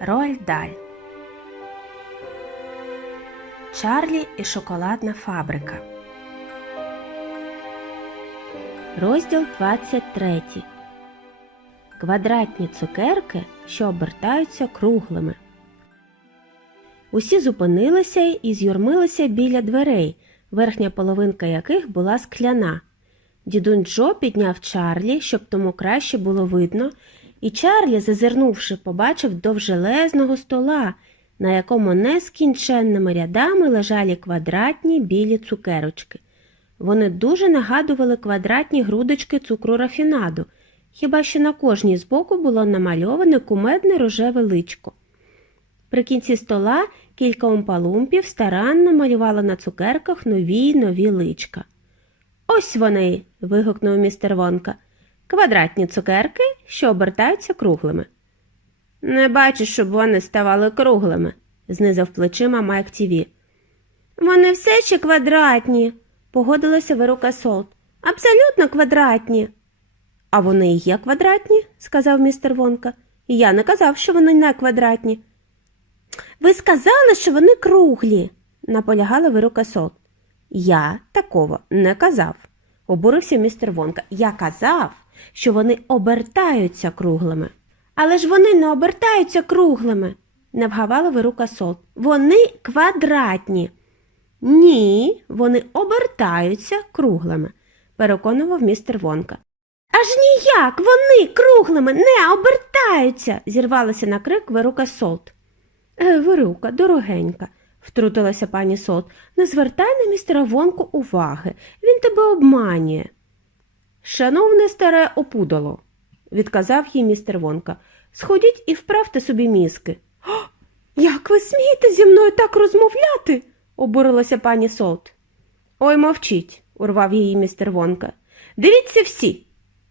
Роальд Даль. Чарлі і шоколадна фабрика. Розділ 23. Квадратні цукерки, що обертаються круглими. Усі зупинилися і з'юрмилися біля дверей, верхня половинка яких була скляна. Дідунь Джо підняв Чарлі, щоб тому краще було видно, і Чарлі, зазирнувши, побачив довжелезного стола, на якому нескінченними рядами лежали квадратні білі цукерочки. Вони дуже нагадували квадратні грудочки цукру рафінаду, хіба що на кожній збоку було намальоване кумедне рожеве личко. При кінці стола кілька умпалумпів старанно малювали на цукерках нові й нові личка. Ось вони. вигукнув містер Вонка. Квадратні цукерки, що обертаються круглими. Не бачу, щоб вони ставали круглими, знизав плечима Майк Тіві. Вони все ще квадратні, погодилася Верука Солт. Абсолютно квадратні. А вони і є квадратні, сказав містер Вонка. Я не казав, що вони не квадратні. Ви сказали, що вони круглі, наполягала Верука Солт. Я такого не казав, обурився містер Вонка. Я казав, що вони обертаються круглими. Але ж вони не обертаються круглими, не вгавала Верука Солт. Вони квадратні. Ні, вони обертаються круглими, переконував містер Вонка. Аж ніяк вони круглими не обертаються, зірвалася на крик Верука Солт. Е, Верука, дорогенька, втрутилася пані Солт, не звертай на містера Вонку уваги, він тебе обманює. Шановне старе опудало, відказав їй містер Вонка, сходіть і вправте собі мізки. «О, Як ви смієте зі мною так розмовляти? обурилася пані Солт. Ой, мовчіть, урвав її містер Вонка. Дивіться всі.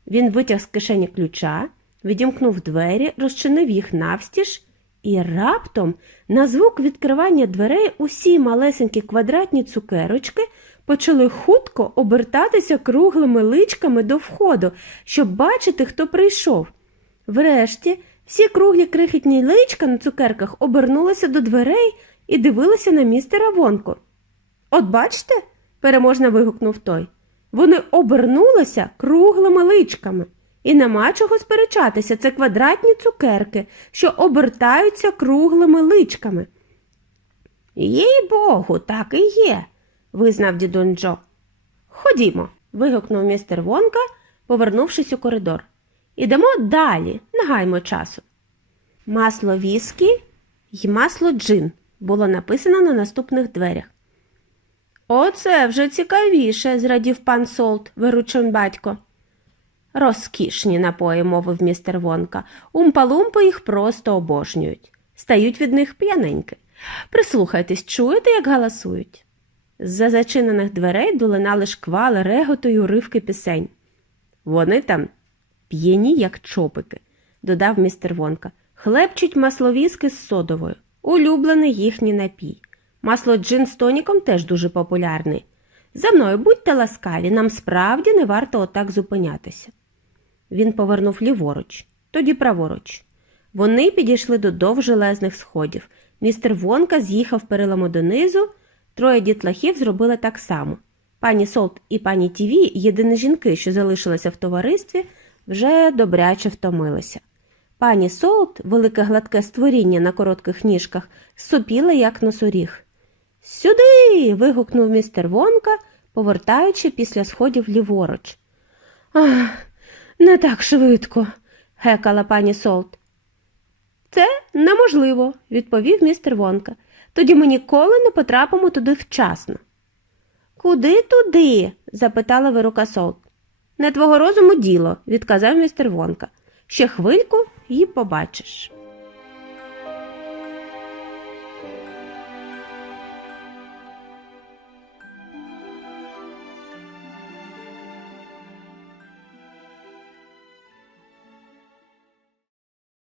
Він витяг з кишені ключа, відімкнув двері, розчинив їх навстіж, і раптом на звук відкривання дверей усі малесенькі квадратні цукерочки почали хутко обертатися круглими личками до входу, щоб бачити, хто прийшов. Врешті всі круглі крихітні личка на цукерках обернулися до дверей і дивилися на містера Вонку. От бачите, переможно вигукнув той. Вони обернулися круглими личками. І нема чого сперечатися, це квадратні цукерки, що обертаються круглими личками. Їй богу, так і є, визнав дідун Джо. Ходімо, вигукнув містер Вонка, повернувшись у коридор. Ідемо далі, не гаймо часу. Масло віскі й масло джин було написано на наступних дверях. Оце вже цікавіше, зрадів пан Солт, виручен батько. Розкішні напої, мовив містер Вонка. Умпалумпи їх просто обожнюють. Стають від них п'яненьки. Прислухайтесь, чуєте, як галасують? З-за зачинених дверей долинали шквали реготу й уривки пісень. Вони там п'яні, як чопики, додав містер Вонка. Хлебчуть масловіски з содовою. Улюблений їхній напій. Масло джин з тоніком теж дуже популярний. За мною будьте ласкаві, нам справді не варто отак зупинятися. Він повернув ліворуч, тоді праворуч. Вони підійшли до довжелезних сходів. Містер Вонка з'їхав перелому донизу, троє дітлахів зробили так само. Пані Солт і пані Тіві, єдині жінки, що залишилися в товаристві, вже добряче втомилися. Пані Солт, велике гладке створіння на коротких ніжках, сопіла, як носоріг. Сюди. вигукнув містер Вонка, повертаючи після сходів ліворуч. Ах, не так швидко, гекала пані Солт. Це неможливо, відповів містер Вонка. Тоді ми ніколи не потрапимо туди вчасно. Куди туди? запитала вирука Солт. Не твого розуму діло, відказав містер Вонка. Ще хвильку і побачиш.